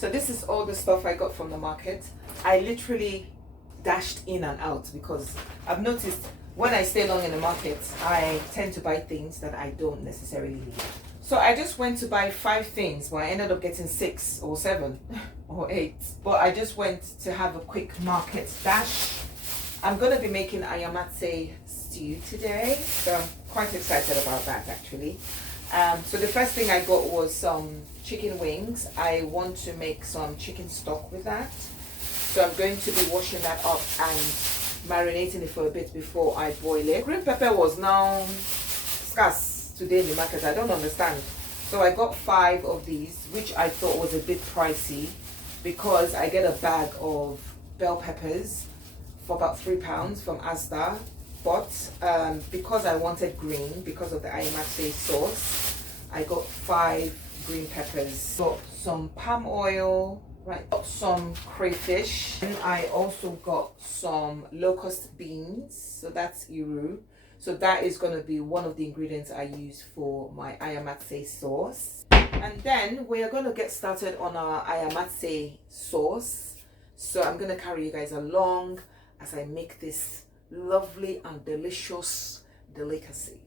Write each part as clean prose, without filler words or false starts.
So this is all the stuff I got from the market. I literally dashed in and out because I've noticed when I stay long in the market, I tend to buy things that I don't necessarily need. So I just went to buy 5 things, but I ended up getting 6 or 7 or 8. But I just went to have a quick market dash. I'm going to be making Ayamatse stew today, so I'm quite excited about that actually. So the first thing I got was some chicken wings. I want to make some chicken stock with that. So I'm going to be washing that up and marinating it for a bit before I boil it. Green pepper was now scarce today in the market. I don't understand. So I got 5 of these, which I thought was a bit pricey because I get a bag of bell peppers for about £3 from Asda. But because I wanted green, because of the Ayamase sauce, I got 5 green peppers. Got some palm oil, right? Got some crayfish. And I also got some locust beans. So that's iru. So that is going to be one of the ingredients I use for my Ayamatse sauce. And then we are going to get started on our Ayamatse sauce. So I'm going to carry you guys along as I make this lovely and delicious delicacy.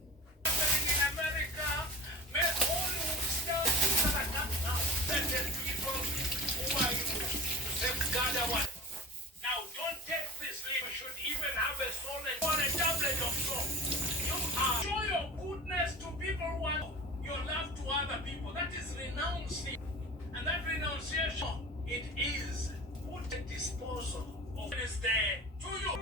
Now don't take this, you should even have a son or a tablet of salt. You are show your goodness to people who are your love to other people. That is renouncing. And that renunciation, it is put at disposal of what is there to you.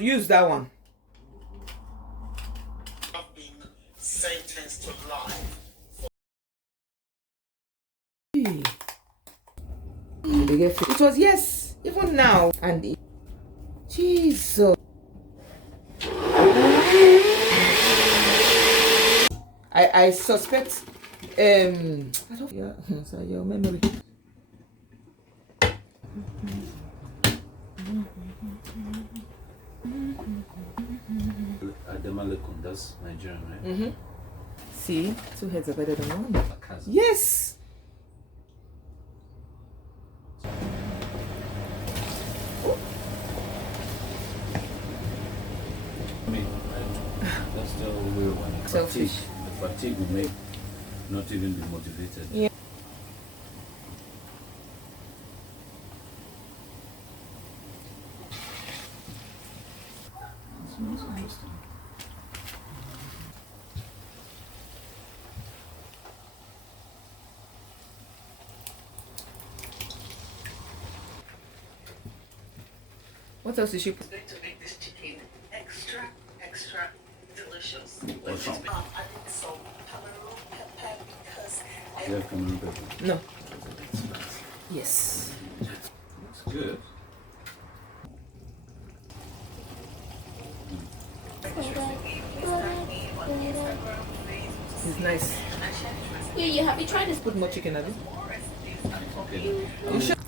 Use that one. I've been sentenced to life. It was yes, even now and Jesus. I suspect I don't sorry, your memory. Adamalekum, that's Nigerian, right? See, 2 heads are better than one. Akaza. Yes. I mean, that's the weird one. Selfish. The fatigue will make not even be motivated. Yeah. That's interesting. What else is she put? Going to make this chicken extra delicious. What's wrong? I think some Cameroon pepper because You have Cameroon pepper. No. Yes. It's good. It's nice. Yeah, have you tried this? Put more chicken at it. Okay. You should.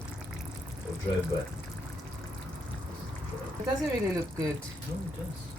Or dry back. It doesn't really look good. No, it does.